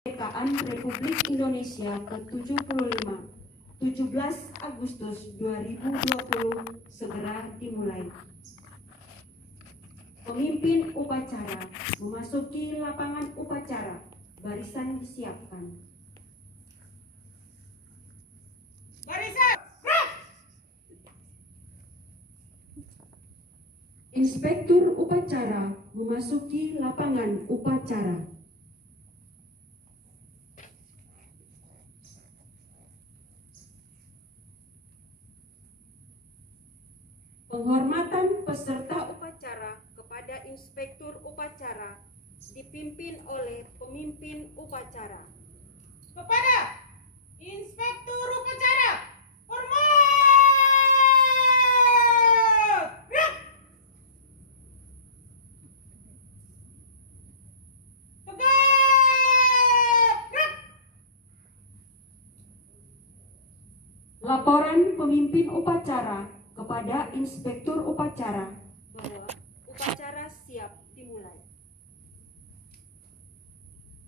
Kemerdekaan Republik Indonesia ke-75, 17 Agustus 2020 segera dimulai. Pemimpin upacara memasuki lapangan upacara, barisan disiapkan. Barisan, gerak! Inspektur upacara memasuki lapangan upacara. Penghormatan peserta upacara kepada inspektur upacara dipimpin oleh pemimpin upacara. Kepada inspektur upacara, hormat! Gerak! Tegap! Gerak! Laporan pemimpin upacara kepada inspektur upacara bahwa upacara siap dimulai.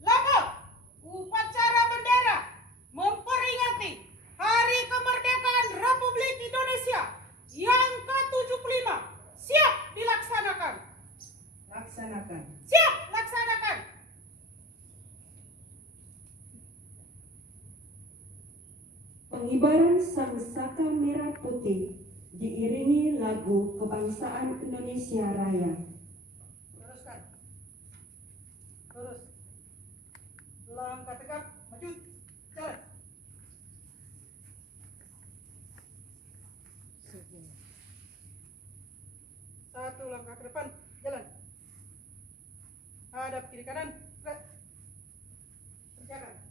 Lapor upacara bendera memperingati Hari Kemerdekaan Republik Indonesia yang ke-75 siap dilaksanakan. Laksanakan. Siap laksanakan. Pengibaran Sang Saka Merah Putih diiringi lagu kebangsaan Indonesia Raya. Teruskan. Terus. Langkah tegap, maju, jalan. Satu langkah ke depan, jalan. Hadap kiri kanan, gerak. Kerjakan.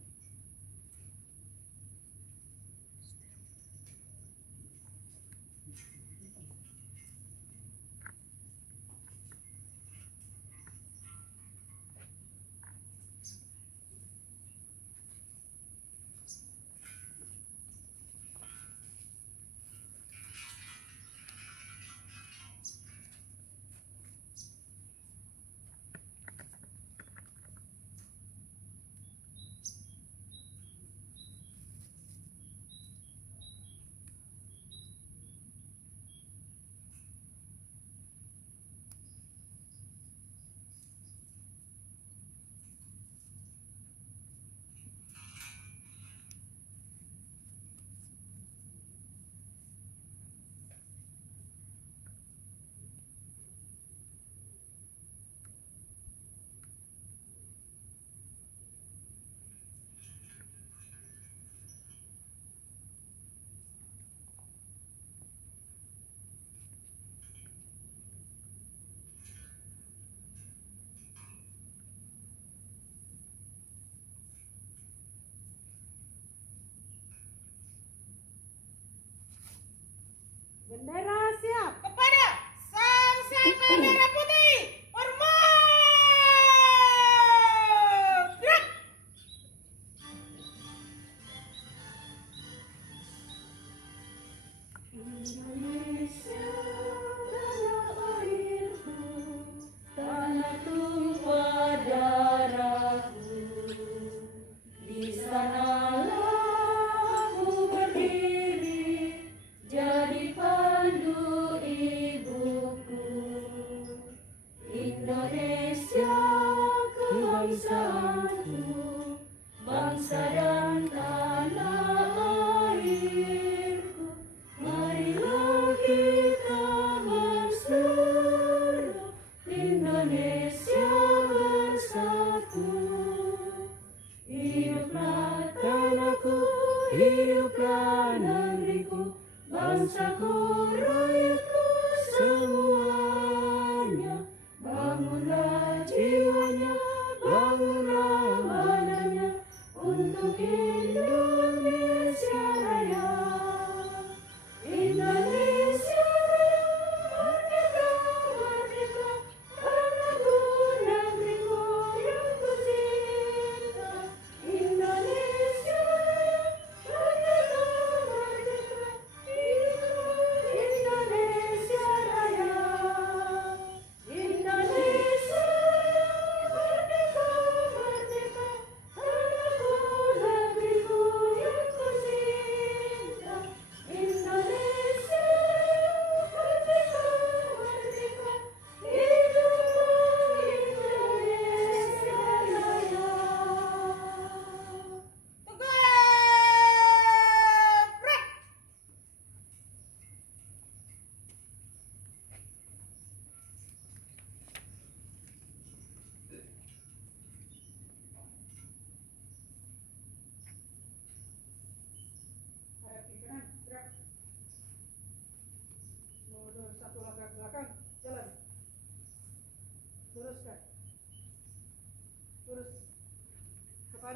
Bendera siap. Kepada Sang Saka Merah Putih, hormat! Gerak! Indonesia tanah airku, tanah tumpah darahku. Di sanalah aku berdiri, jadi pandu ibuku. Indonesia kebangsaanku, bangsa dan tanah airku. Marilah kita berseru, Indonesia bersatu. Hiduplah tanahku, hiduplah negeriku, bangsaku, rakyatku semuanya. Bangunlah jiwanya, bangunlah badannya, untuk Indonesia Raya. Indonesia Raya, merdeka, merdeka, tanahku, negeriku yang kucinta. Indonesia Raya, merdeka, merdeka, hiduplah Indonesia Raya.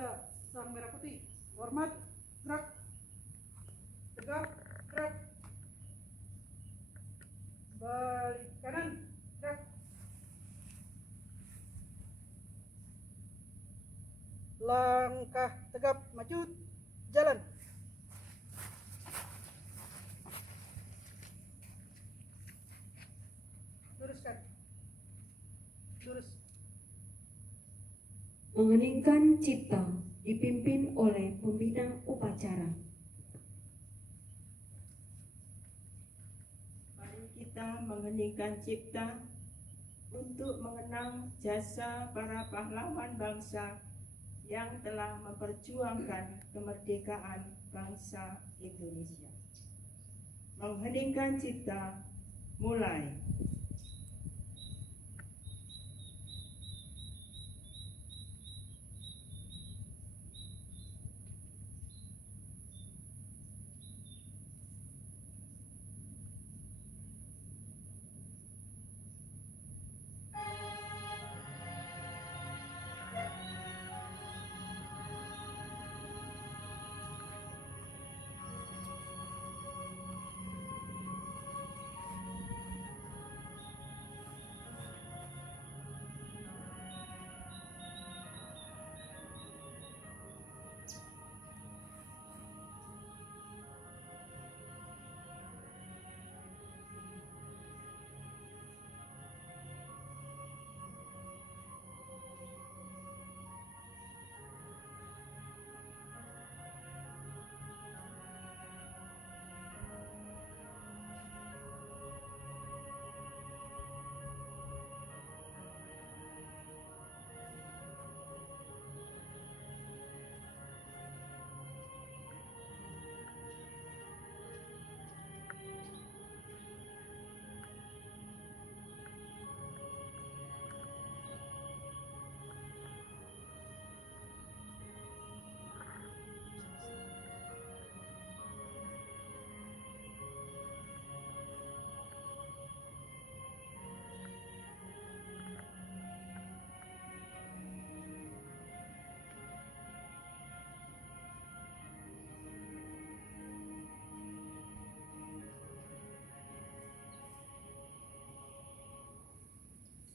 bendera Sang Merah Putih. Hormat, gerak. Tegap, gerak. Balik kanan, gerak. Langkah tegap, maju, jalan. Luruskan. Lurus. Mengheningkan cipta dipimpin oleh pembina upacara. Mari kita mengheningkan cipta untuk mengenang jasa para pahlawan bangsa yang telah memperjuangkan kemerdekaan bangsa Indonesia. Mengheningkan cipta, mulai.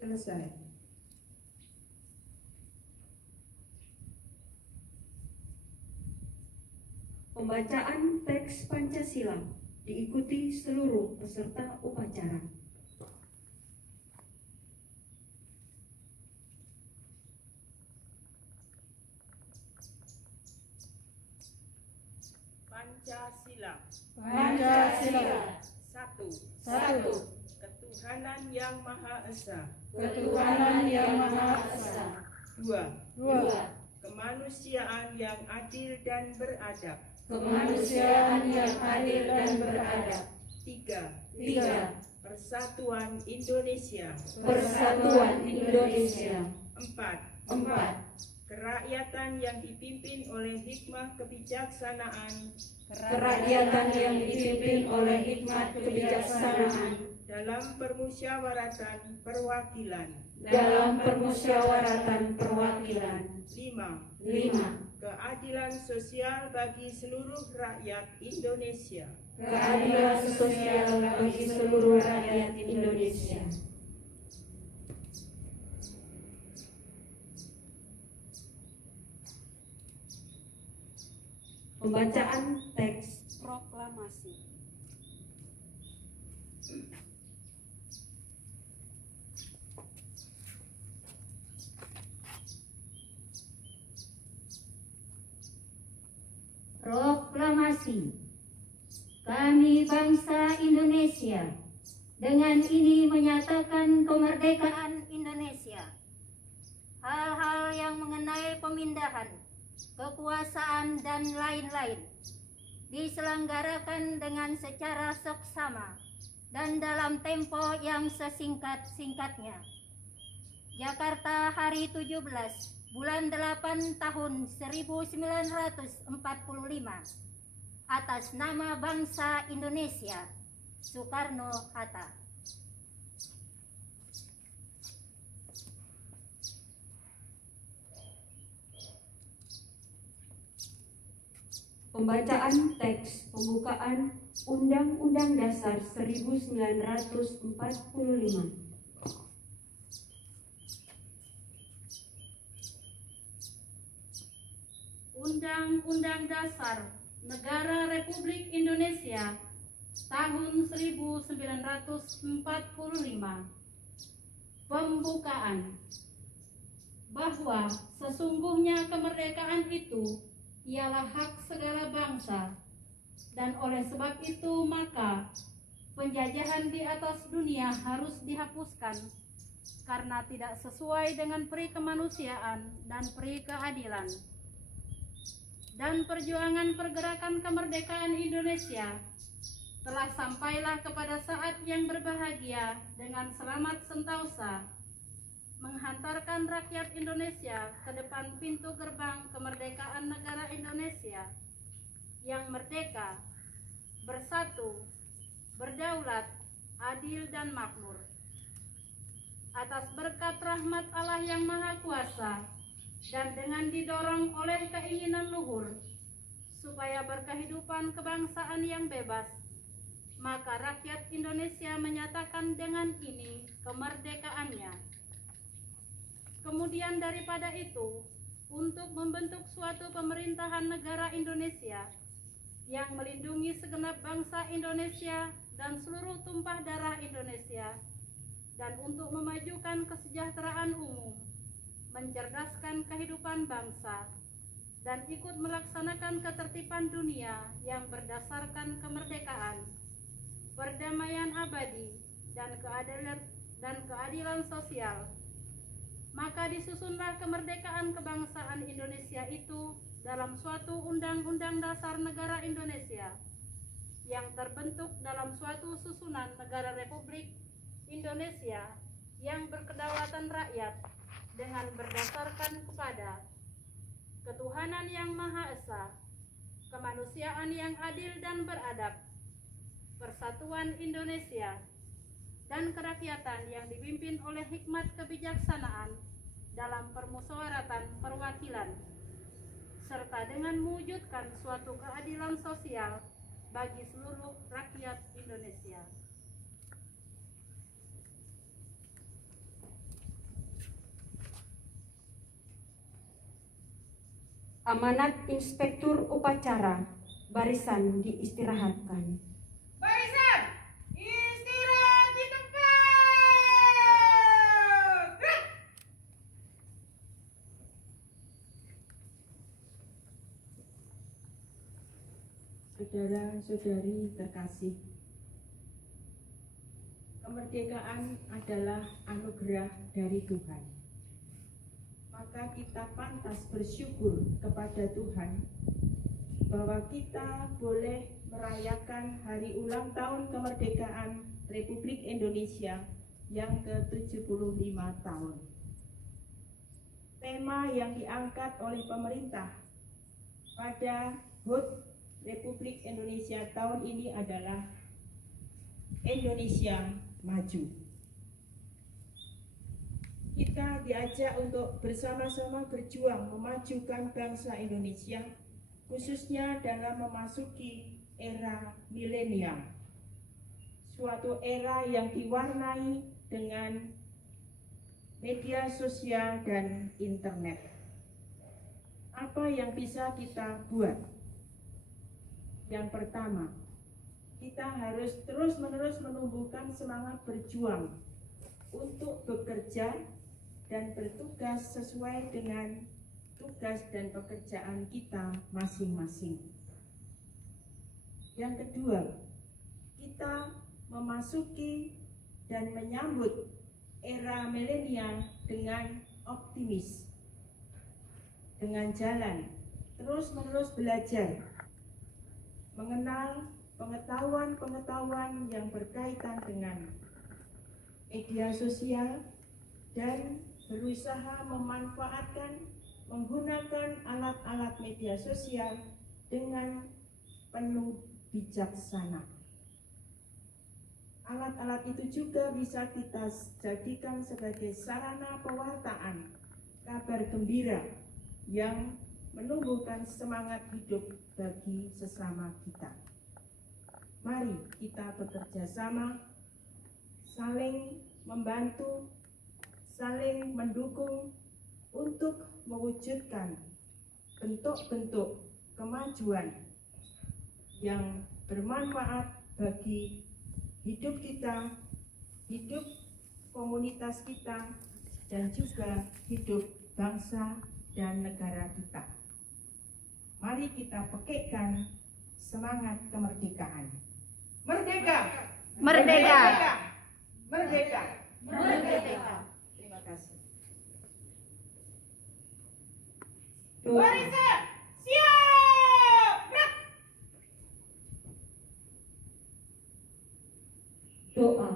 Selesai. Pembacaan teks Pancasila diikuti seluruh peserta upacara. Pancasila. Pancasila. Satu. Satu. Ketuhanan Yang Maha Esa. Ketuhanan Yang Maha Esa. Dua. Dua. Kemanusiaan yang adil dan beradab. Kemanusiaan yang adil dan beradab. Tiga. Tiga. Persatuan Indonesia. Persatuan Indonesia. Empat. Empat. Kerakyatan yang dipimpin oleh hikmah kebijaksanaan Kerakyatan yang dipimpin oleh hikmat kebijaksanaan dalam permusyawaratan perwakilan. dalam permusyawaratan perwakilan. Lima. Lima. Keadilan sosial bagi seluruh rakyat Indonesia. Keadilan sosial bagi seluruh rakyat Indonesia. Pembacaan teks proklamasi. Proklamasi. Kami bangsa Indonesia dengan ini menyatakan kemerdekaan Indonesia. Hal-hal yang mengenai pemindahan, kekuasaan dan lain-lain diselenggarakan dengan secara seksama dan dalam tempo yang sesingkat-singkatnya. Jakarta, hari 17 bulan 8 tahun 1945, atas nama bangsa Indonesia, Soekarno-Hatta. Pembacaan teks pembukaan Undang-Undang Dasar 1945. Undang-Undang Dasar Negara Republik Indonesia tahun 1945. Pembukaan. Bahwa sesungguhnya kemerdekaan itu ialah hak segala bangsa, dan oleh sebab itu maka penjajahan di atas dunia harus dihapuskan karena tidak sesuai dengan peri kemanusiaan dan peri keadilan. Dan perjuangan pergerakan kemerdekaan Indonesia telah sampailah kepada saat yang berbahagia dengan selamat sentausa, menghantarkan rakyat Indonesia ke depan pintu gerbang kemerdekaan negara Indonesia yang merdeka, bersatu, berdaulat, adil dan makmur. Atas berkat rahmat Allah yang Maha Kuasa dan dengan didorong oleh keinginan luhur supaya berkehidupan kebangsaan yang bebas, maka rakyat Indonesia menyatakan dengan ini kemerdekaannya. Kemudian daripada itu, untuk membentuk suatu pemerintahan negara Indonesia yang melindungi segenap bangsa Indonesia dan seluruh tumpah darah Indonesia, dan untuk memajukan kesejahteraan umum, mencerdaskan kehidupan bangsa, dan ikut melaksanakan ketertiban dunia yang berdasarkan kemerdekaan, perdamaian abadi, dan keadilan sosial. Maka disusunlah kemerdekaan kebangsaan Indonesia itu dalam suatu Undang-Undang Dasar Negara Indonesia yang terbentuk dalam suatu susunan negara Republik Indonesia yang berkedaulatan rakyat dengan berdasarkan kepada ketuhanan yang Maha Esa, kemanusiaan yang adil dan beradab, persatuan Indonesia, dan kerakyatan yang dipimpin oleh hikmat kebijaksanaan dalam permusyawaratan perwakilan, serta dengan mewujudkan suatu keadilan sosial bagi seluruh rakyat Indonesia. Amanat Inspektur Upacara, barisan diistirahatkan. Barisan, istirahat di tempat. Gerak. Saudara-saudari terkasih, kemerdekaan adalah anugerah dari Tuhan. Maka kita pantas bersyukur kepada Tuhan bahwa kita boleh merayakan hari ulang tahun kemerdekaan Republik Indonesia yang ke-75 tahun. Tema yang diangkat oleh pemerintah pada HUT Republik Indonesia tahun ini adalah Indonesia Maju. Kita diajak untuk bersama-sama berjuang memajukan bangsa Indonesia, khususnya dalam memasuki era milenial, suatu era yang diwarnai dengan media sosial dan internet. Apa yang bisa kita buat? Yang pertama, kita harus terus-menerus menumbuhkan semangat berjuang untuk bekerja dan bertugas sesuai dengan tugas dan pekerjaan kita masing-masing. Yang kedua, kita memasuki dan menyambut era milenial dengan optimis, dengan jalan terus-menerus belajar, mengenal pengetahuan-pengetahuan yang berkaitan dengan media sosial, dan berusaha menggunakan alat-alat media sosial dengan penuh bijaksana. Alat-alat itu juga bisa kita jadikan sebagai sarana pewartaan kabar gembira yang menumbuhkan semangat hidup bagi sesama kita. Mari kita bekerja sama, saling membantu, saling mendukung untuk mewujudkan bentuk-bentuk kemajuan yang bermanfaat bagi hidup kita, hidup komunitas kita, dan juga hidup bangsa dan negara kita. Mari kita pekikkan semangat kemerdekaan. Merdeka! Merdeka! Merdeka! Merdeka! Terima kasih. Doa. Barisan, siap, gerak. Doa.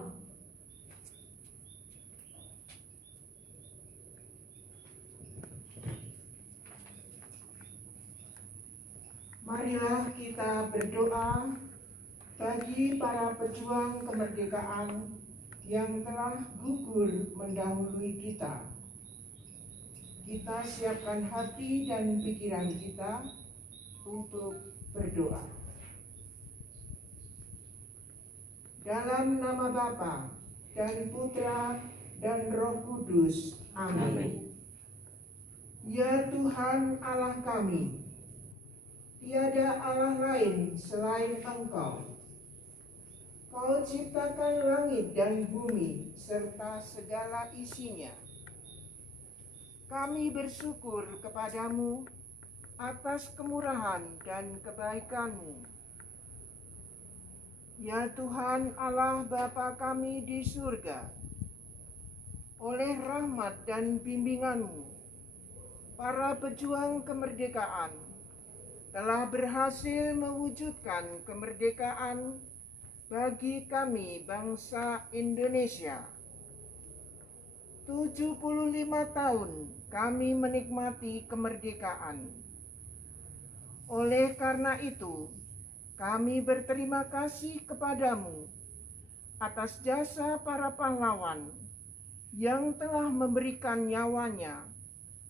Marilah kita berdoa bagi para pejuang kemerdekaan yang telah gugur mendahului kita. Kita siapkan hati dan pikiran kita untuk berdoa. Dalam nama Bapa dan Putra dan Roh Kudus. Amin. Ya Tuhan Allah kami, tiada Allah lain selain Engkau. Kau ciptakan langit dan bumi serta segala isinya. Kami bersyukur kepadamu atas kemurahan dan kebaikan-Mu. Ya Tuhan Allah Bapa kami di surga, oleh rahmat dan bimbingan-Mu, para pejuang kemerdekaan telah berhasil mewujudkan kemerdekaan bagi kami bangsa Indonesia. 75 tahun kami menikmati kemerdekaan. Oleh karena itu, kami berterima kasih kepadamu atas jasa para pahlawan yang telah memberikan nyawanya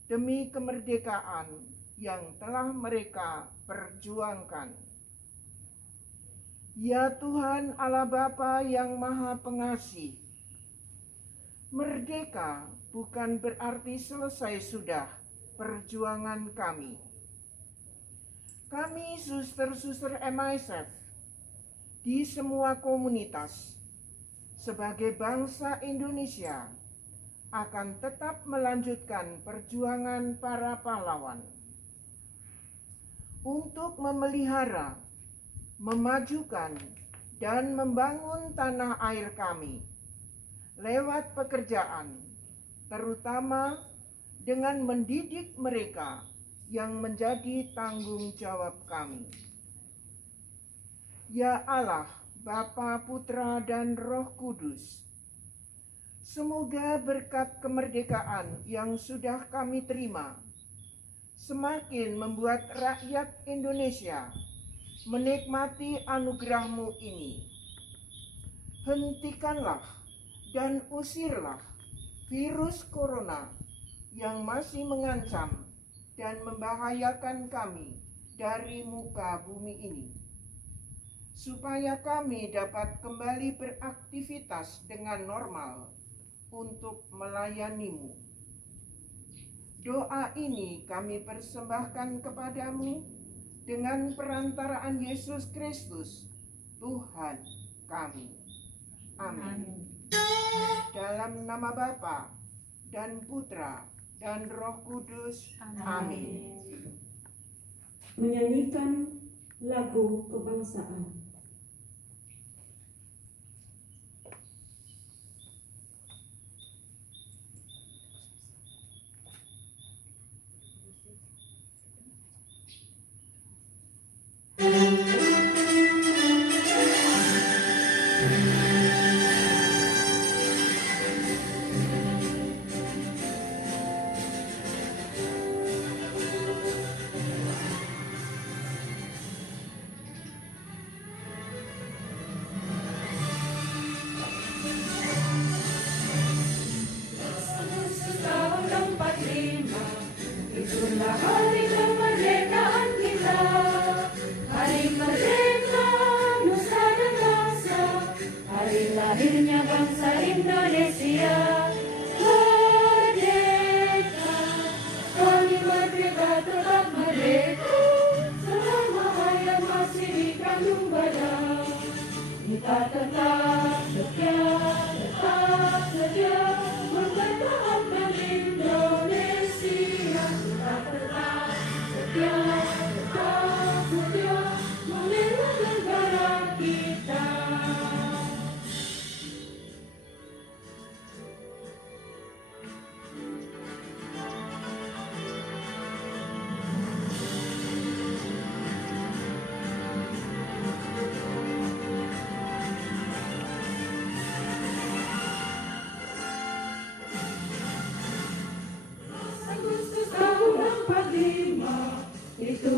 demi kemerdekaan yang telah mereka perjuangkan. Ya Tuhan Allah Bapa yang Maha Pengasih, merdeka bukan berarti selesai sudah perjuangan kami. Kami suster-suster MISF di semua komunitas sebagai bangsa Indonesia akan tetap melanjutkan perjuangan para pahlawan untuk memelihara, memajukan, dan membangun tanah air kami lewat pekerjaan, terutama dengan mendidik mereka yang menjadi tanggung jawab kami. Ya Allah, Bapa, Putra, dan Roh Kudus, semoga berkat kemerdekaan yang sudah kami terima semakin membuat rakyat Indonesia menikmati anugerah-Mu ini. Hentikanlah dan usirlah virus corona yang masih mengancam dan membahayakan kami dari muka bumi ini, supaya kami dapat kembali beraktivitas dengan normal untuk melayani-Mu. Doa ini kami persembahkan kepadamu dengan perantaraan Yesus Kristus, Tuhan kami. Amin. Dalam nama Bapa dan Putra dan Roh Kudus. Amin. Menyanyikan lagu kebangsaan.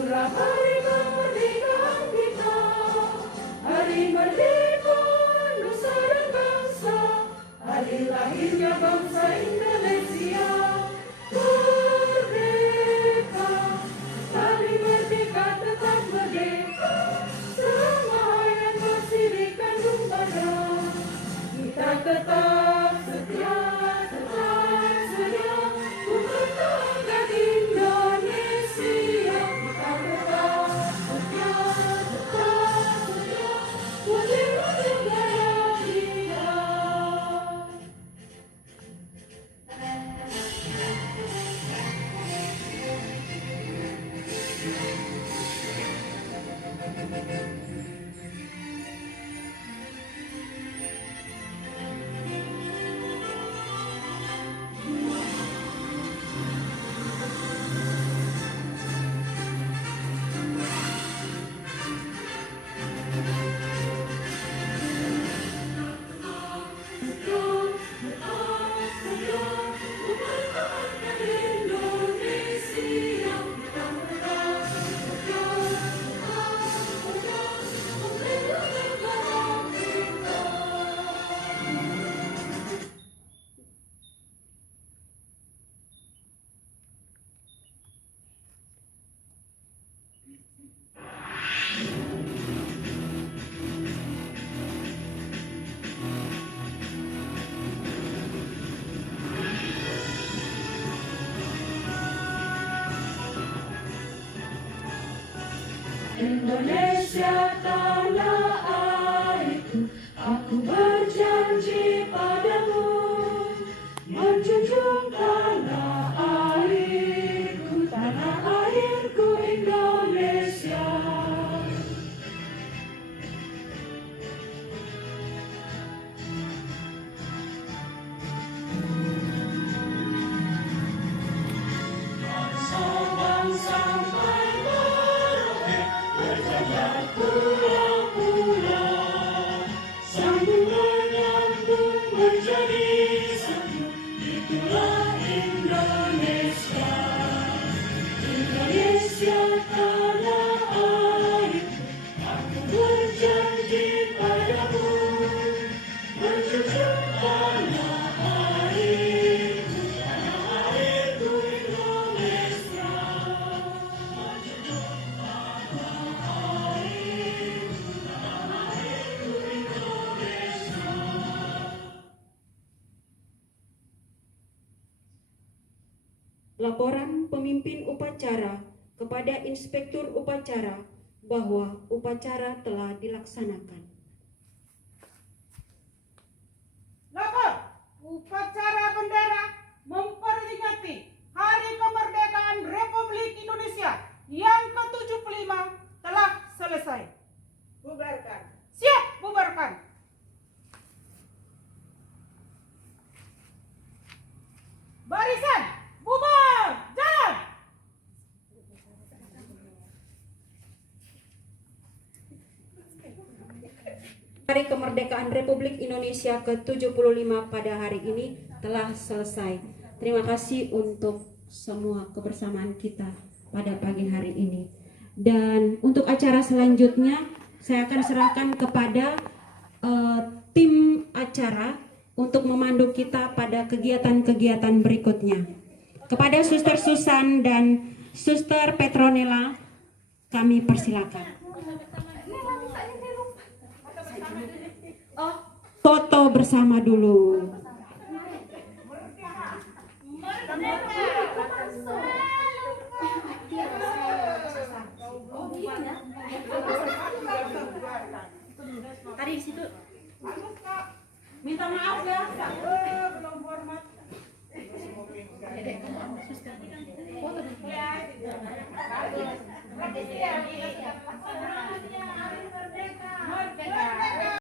itulah hari kemerdekaan kita, hari merdeka nusa dan bangsa, hari lahirnya bangsa Indonesia. Merdeka, hari merdeka tetap merdeka, semua hayat masih dikandung pada kita tetap setia untuk mempertahankan Indonesia. Kita tetap setia untuk negara kita. Indonesia tanah airku, aku berjanji padamu, menjunjung tanah airku Indonesia. Bangsa-bangsa pulau-pulau, sambung menyambung menjadi satu, itulah Indonesia. Indonesia tanah airku, aku berjanji padamu, menjunjung tanah airku Indonesia. Laporan pemimpin upacara kepada inspektur upacara bahwa upacara telah dilaksanakan. Lapor, upacara bendera memperingati Hari Kemerdekaan Republik Indonesia yang ke-75 telah selesai. Bubarkan. Siap, bubarkan. Barisan, bubar, jalan. Hari Kemerdekaan Republik Indonesia ke-75 pada hari ini telah selesai. Terima kasih untuk semua kebersamaan kita pada pagi hari ini. Dan untuk acara selanjutnya, saya akan serahkan kepada tim acara untuk memandu kita pada kegiatan-kegiatan berikutnya. Kepada Suster Susan dan Suster Petronella, kami persilakan. Foto bersama dulu. Tadi di situ. Minta maaf ya. Belum hormat. Foto dulu.